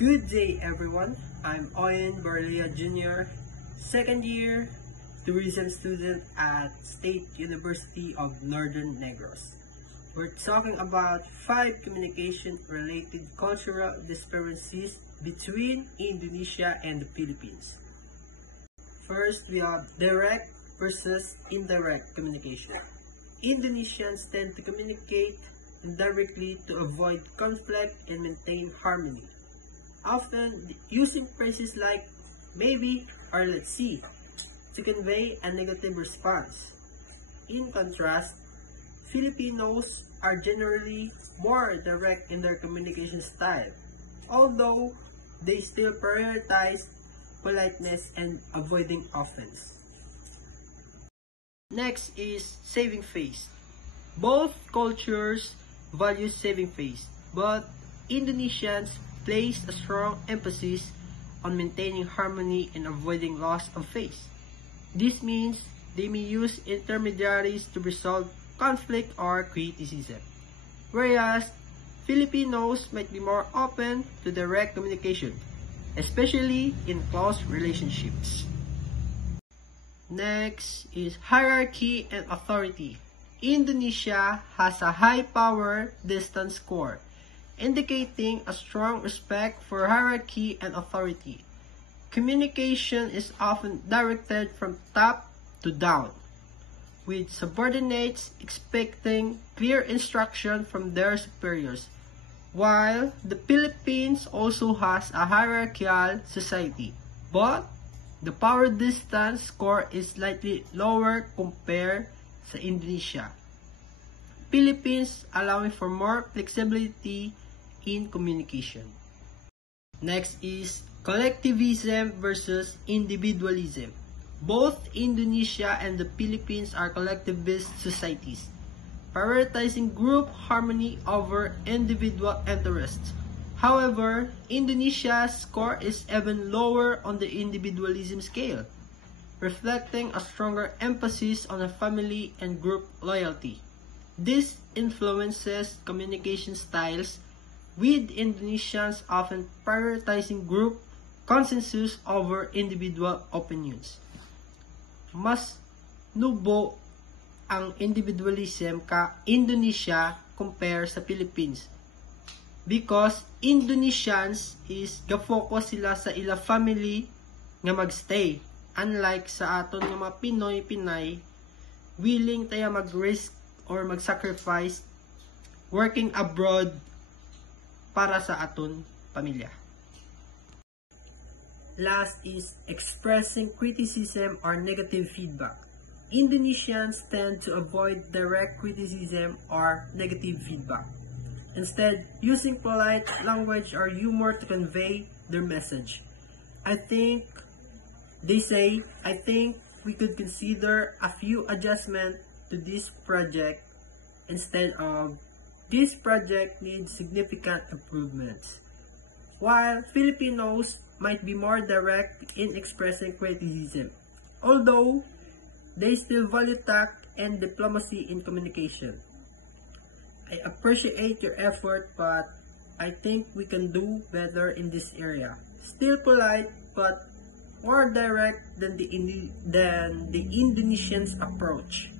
Good day everyone, I'm Oyen Barlia Jr., second year tourism student at State University of Northern Negros. We're talking about 5 communication-related cultural discrepancies between Indonesia and the Philippines. First, we have direct versus indirect communication. Indonesians tend to communicate indirectly to avoid conflict and maintain harmony, often using phrases like maybe or let's see to convey a negative response. In contrast, Filipinos are generally more direct in their communication style, although they still prioritize politeness and avoiding offense. Next is saving face. Both cultures value saving face, but Indonesians place a strong emphasis on maintaining harmony and avoiding loss of face. This means they may use intermediaries to resolve conflict or criticism, whereas Filipinos might be more open to direct communication, especially in close relationships. Next is hierarchy and authority. Indonesia has a high power distance score, indicating a strong respect for hierarchy and authority. Communication is often directed from top to down, with subordinates expecting clear instruction from their superiors, while the Philippines also has a hierarchical society, but the power distance score is slightly lower compared sa Indonesia. Philippines allowing for more flexibility in communication. Next is collectivism versus individualism. Both Indonesia and the Philippines are collectivist societies, prioritizing group harmony over individual interests. However, Indonesia's score is even lower on the individualism scale, reflecting a stronger emphasis on a family and group loyalty. This influences communication styles, with Indonesians often prioritizing group consensus over individual opinions. Mas nubo ang individualism ka Indonesia compare sa Philippines, because Indonesians is ga-focus sila sa ila family nga magstay, unlike sa aton nga mga Pinay willing tayo mag-risk or mag-sacrifice working abroad para sa aton pamilya. Last is expressing criticism or negative feedback. Indonesians tend to avoid direct criticism or negative feedback, instead using polite language or humor to convey their message. I think we could consider a few adjustments to this project instead of this project needs significant improvements. While Filipinos might be more direct in expressing criticism, although they still value tact and diplomacy in communication. I appreciate your effort, but I think we can do better in this area. Still polite, but more direct than the Indonesians' approach.